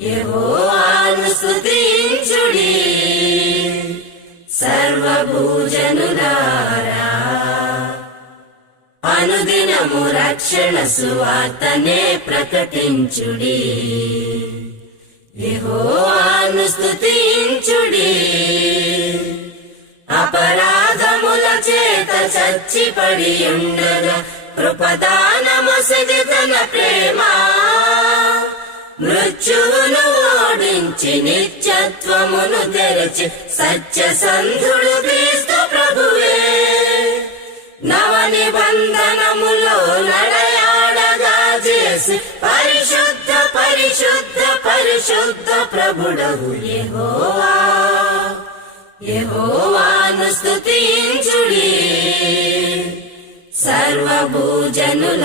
యెహోవాను స్తుతించుడి సర్వభూజనులారా, అనుదినము రక్షణ సువార్తనే ప్రకటించుడి. యెహోవాను స్తుతించుడి, అపరాధముల చేత చచ్చిపడి ఉండగా కృపదానమొసగి తన ప్రేమ, మృత్యువును ఓడించి నిత్యత్వమును తెరచి సత్యసంధుడు క్రీస్తు ప్రభువే. నవ నిబంధనములో నడయాడగా చేసి పరిశుద్ధ పరిశుద్ధ పరిశుద్ధ ప్రభుడవు యెహోవా. యెహోవాను స్తుతించుడి సర్వభూజనులారా.